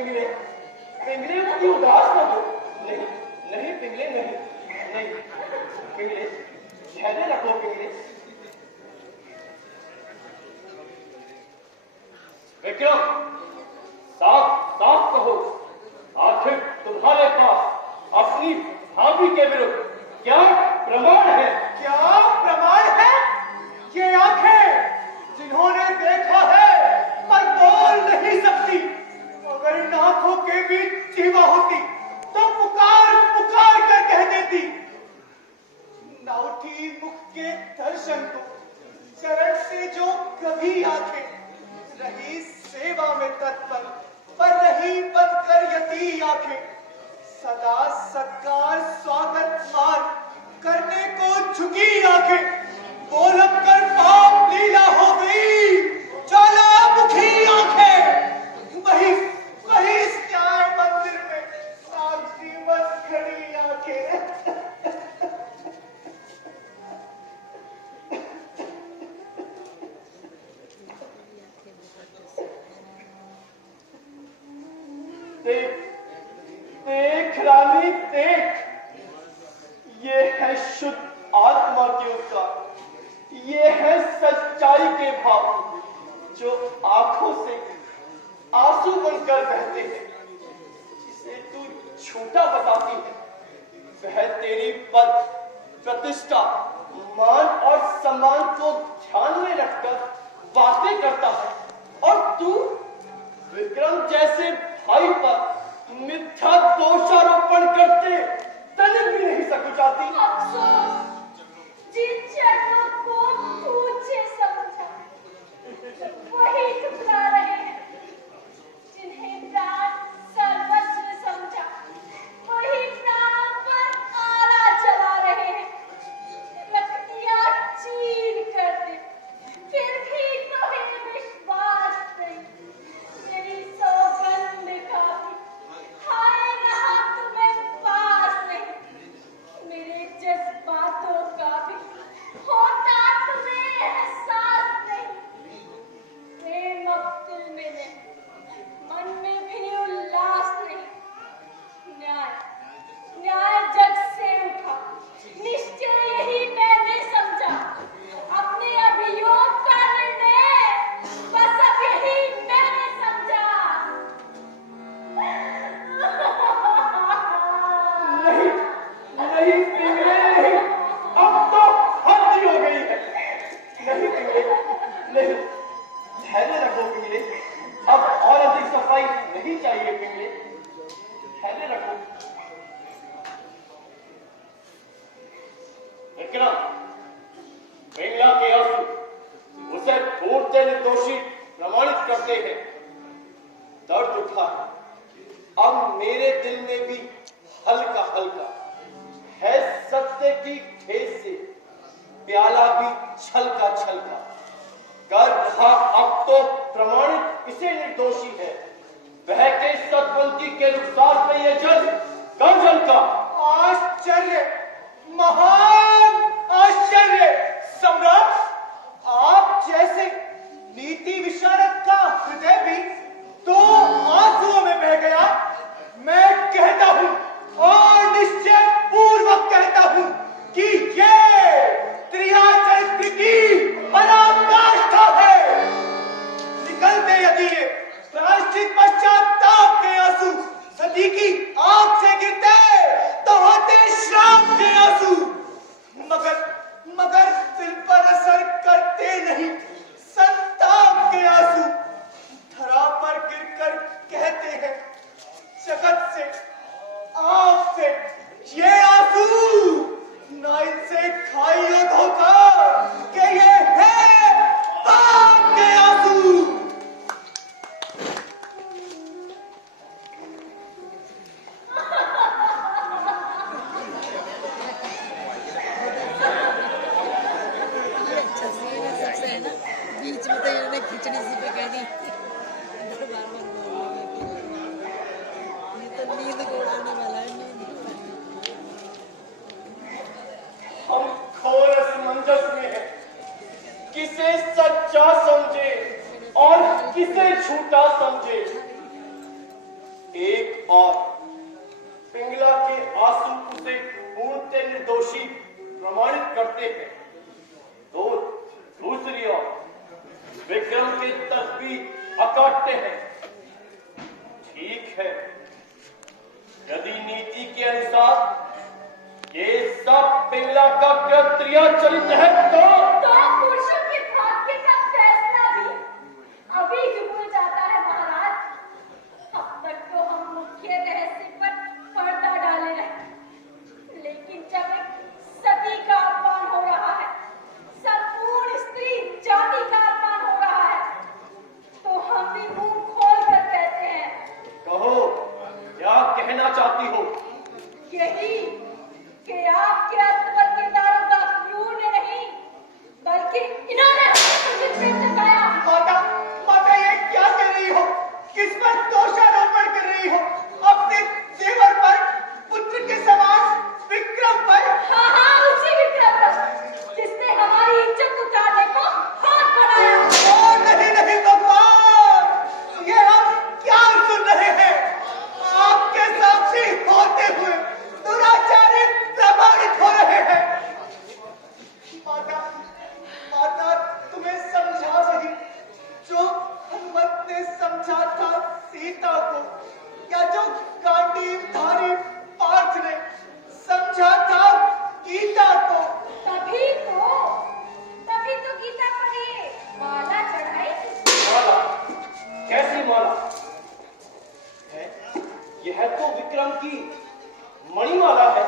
पिंगले, पिंगले की उदास न हो। नहीं नहीं पिंगले, नहीं नहीं पिंगले, धैर्य रखो पिंगले। विक्रम, साफ साफ कहो, आखिर तुम्हारे पास अपनी भाभी के विरुद्ध क्या प्रमाण है? क्या प्रमाण है? ये आंखें जिन्होंने देखा है पर बोल नहीं सकती। अगर इन आंखों के बीच जीवा होती तो पुकार पुकार कर कह देती। ना उठी मुख के दर्शन को, चरण से जो कभी आंखें रही सेवा में तत्पर, पर रही बनकर यती आंखें। सदा सत्कार स्वागत मान करने को झुकी आंखें। बोलब कर पाप लीला हो गई, ज्वाला मुखी आंखें। वही वही इस न्याय मंदिर में साक्षी बन खड़ी आंखें। देख रानी देख, ये है शुद्ध आत्मा के उत्तर, ये है सच्चाई के भाव जो आंखों से आंसू बनकर बहते हैं। जिसे तू झूठा बताती है वह तेरी पद प्रतिष्ठा मान और सम्मान को ध्यान में रखकर बातें करता है, और तू विक्रम जैसे भाई पर मिथ्या दोषारोपण करते तनिक भी नहीं सकुचाती। अफसोस, जिन चरणों को पूछे समझा वही ठुकरा रहे हैं, जिन्हें प्राण सर्वस्व समझा वही प्राणों पर आला चला रहे हैं। रक्तियां चीर कर दे फिर भी तुम्हें विश्वास नहीं। मेरी सौगंध का भी हाय रहा तुम्हें पास नहीं। मेरे जज्बातों का भी होता तुम्हें एहसास नहीं। प्रेम अब दिल में नहीं, मन में भी उल्लास नहीं। न्याय न्याय जग से उठा, निश्चय यही मैंने समझा। अपने अभियोग का निर्णय बस अब यही मैंने समझा। नहीं नहीं पिंगले, नहीं, अब तो हद ही हो गई है। नहीं पिंगले, नहीं, धैर्य रखो पिंगले, अब और अधिक सफाई नहीं चाहिए पिंगले, धैर्य रखो। विक्रम, पिंगला के आंसू उसे पूर्णतः निर्दोषी प्रमाणित करते हैं। दर्द उठा, अब मेरे दिल में भी हल्का हल्का है सत्य की ठेस से प्याला भी छलका छलका कर रहा। अब तो प्रमाणित इसे निर्दोषी है, वह के सत्पंथी के नुकसान पे ये जल कर जल का। आश्चर्य, महान आश्चर्य। सम्राट, आप जैसे नीति विशारद का हृदय भी तो आंसुओं में बह गया। मैं कहता हूं और निश्चय पूर्वक कहता हूं कि ये त्रिया चरित्र की पराकाष्ठा है। निकलते यदि ये प्रायश्चित पश्चाताप के आंसू सदी की आंख से गिरते तो होते श्राप के आंसू, मगर मगर दिल पर असर करते नहीं संताप के आंसू। धरा पर गिरकर कहते हैं जगत से आपसे ये आंसू ना इनसे खाइयो धोखा कि ये है पाप के आंसू। बीच में तो इन्होंने खिचड़ी सी पे कह दी। ये तो नींद को उड़ाने वाला है, नींद को उड़ाने। हम घोर असमंजस में हैं, किसे सच्चा समझे और किसे झूठा समझे। एक और पिंगला के आंसू उसे पूर्णतः निर्दोषी प्रमाणित करते हैं, तो दूसरी ओर विक्रम के तस्वीर अकाटते हैं। ठीक है, यदि नीति के अनुसार ये सब पिंगला का कृत्रिया चरित्र है तो पुरुषों के भाग्य का फैसला भी अभी ही हो जाता है महाराज। अब तक तो हम मुख्य रहस्य पर पर्दा डाले रहे, लेकिन जब एक सती का अपमान हो रहा है, संपूर्ण स्त्री जाति का अपमान हो रहा है, तो हम भी मुंह खोल कर कहते हैं। कहो, क्या कहना चाहती हो? यही कि आपके अस्तबल के दारोगा क्रूर ने नहीं, बल्कि इन्होंने मुझे प्रेम जताया। माता ये क्या कर रही हो? किस पर दोषारोपण कर रही हो? अपने देवर पर, पुत्र के समान विक्रम पर? हाँ, उसी विक्रम पर जिसने हमारी इज्जत उतारने को हाथ बढ़ाया। नहीं भगवान, ये हम क्या सुन रहे हैं? आपके साक्षी होते हुए दुराचारी प्रमाणित हो रहे हैं। माता तुम्हें समझा नहीं जो हनुमत ने समझा था सीता को, या जो गांडीवधारी पार्थ ने समझा था गीता को। तभी तो गीता पर ये माला चढ़ाई। माला? कैसी माला है? यह तो विक्रम की मणिमाला है।